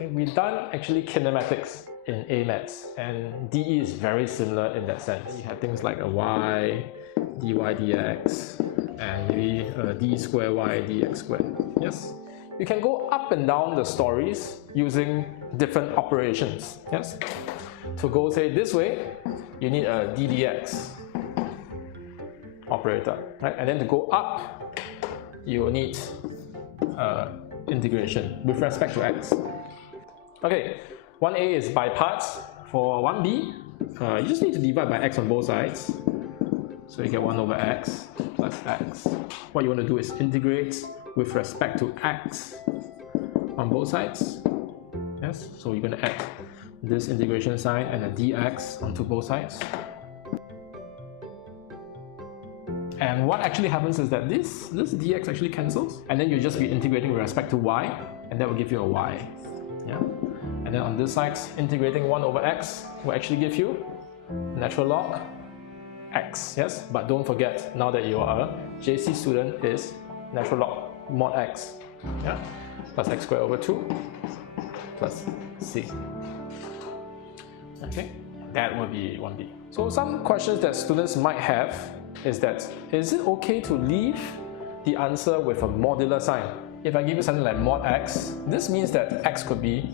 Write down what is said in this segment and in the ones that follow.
Okay, we've done actually kinematics in A Maths, and DE is very similar in that sense. You have things like a y, dy dx, and maybe d square y dx squared. Yes, you can go up and down the stories using different operations. Yes, to go say this way, you need a ddx operator, right? And then to go up, you will need integration with respect to x. Okay, 1a is by parts. For 1b, you just need to divide by x on both sides. So you get 1 over x plus x. What you want to do is integrate with respect to x on both sides. Yes, so you're going to add this integration sign and a dx onto both sides. And what actually happens is that this dx actually cancels, and then you just be integrating with respect to y, and that will give you a y. Yeah. And then on this side, integrating 1 over x will actually give you natural log x. Yes, but don't forget, now that you are a JC student, is natural log mod x. Yeah, plus x squared over 2 plus c. Okay, that will be 1b. So some questions that students might have is that, is it okay to leave the answer with a modular sign? If I give you something like mod x, this means that x could be,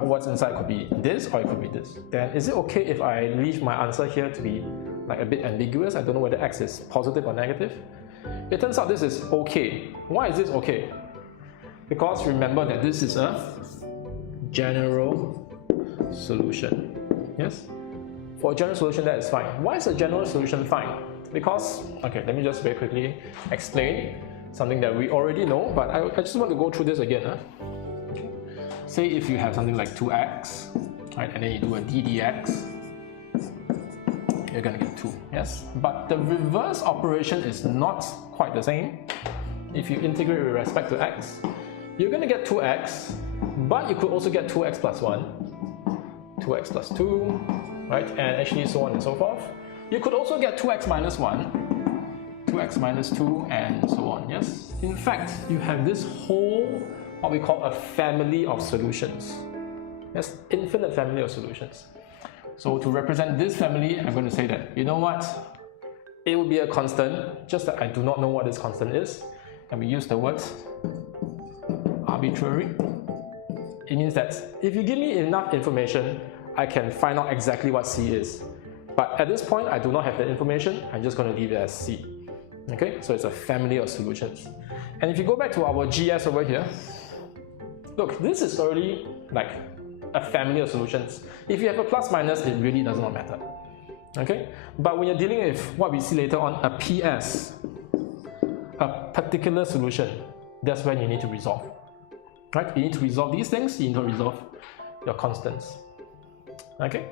what's inside could be this or it could be this. Then is it okay if I leave my answer here to be like a bit ambiguous? I don't know whether x is positive or negative. It turns out this is okay. Why is this okay? Because remember that this is a general solution. Yes? For a general solution, that is fine. Why is a general solution fine? Because, okay, let me just very quickly explain something that we already know, but I just want to go through this again. Okay. Say if you have something like 2x, right, and then you do a ddx, you're going to get 2, yes? But the reverse operation is not quite the same. If you integrate with respect to x, you're going to get 2x, but you could also get 2x plus 1, 2x plus 2, right, and actually so on and so forth. You could also get 2x minus 1, 2x minus 2, and so on, yes? In fact, you have this whole, what we call a family of solutions. Yes, infinite family of solutions. So to represent this family, I'm going to say that, you know what? It will be a constant, just that I do not know what this constant is. And we use the word arbitrary. It means that if you give me enough information, I can find out exactly what C is. But at this point, I do not have the information. I'm just going to leave it as C. Okay, so it's a family of solutions. And if you go back to our GS over here, look, this is already like a family of solutions. If you have a plus minus, it really does not matter. Okay, but when you're dealing with what we see later on, a PS, a particular solution, that's when you need to resolve. Right? You need to resolve these things, you need to resolve your constants. Okay?